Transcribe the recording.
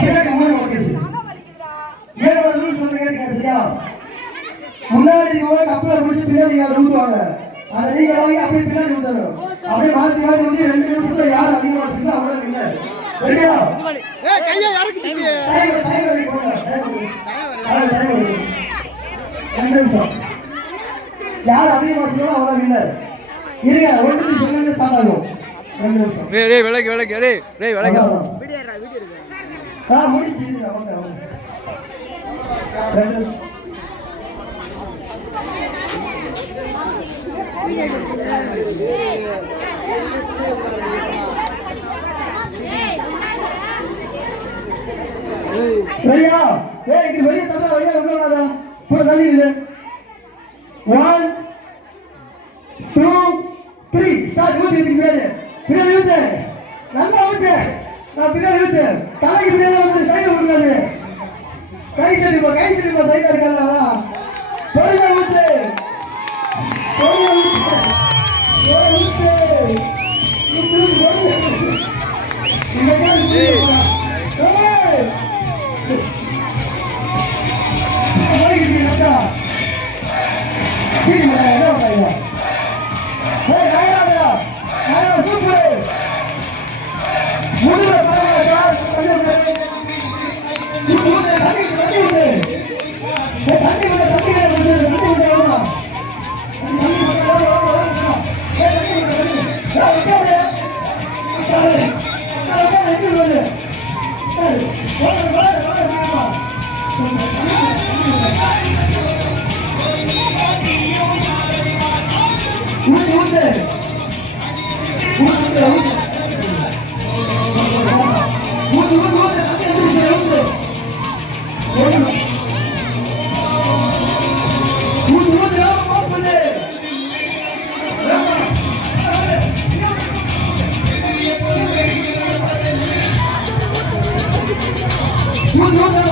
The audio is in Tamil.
பின்னாடி மூணு ஓகேஸ் ஏன் ரூல்ஸ் சொல்ல கேட்டீங்க சரியா முன்னாடி போய் கப்பல முடிச்சு பின்னாடி ஊத்துவாங்க அதை நீங்க வாங்கி அப்படியே பின்னாடி ஊத்தணும் அப்படியே மாத்தி மாத்தி ஊத்தி 2 நிமிஷத்துல யார் அதிகமா வச்சுக்கோ அவ்வளவு இல்லை ரெடியா ஏய் கையை யாருக்கு சித்தி டைம் வரை போங்க டைம் 2 நிமிஷம் யார் அதிகமா வச்சுக்கோ அவ்வளவு இல்லை இருங்க 1 நிமிஷம் சொல்லுங்க ஸ்டார்ட் ஆகும் 2 நிமிஷம் டேய் விளக்கு டேய் விளக்கு வீடியோ எடுங்க முடிஞ்சு ஓகே 2 நிமிஷம் ரெடியா ஏய் இங்க வெளிய தர வெளிய உள்ளவாடா போய் தள்ளி நில்லு 1 2 3 ஸ்டார்ட் ஊதி பின்னாடி ஊத்து நல்லா ஊத்து நான் பின்னாடி ஊத்து தலைக்கு பின்னாடி வந்து சைடு விடுறாரு கை தட்டிப்போ சைடுல இருக்கல பொறுமை ஊத்து Good,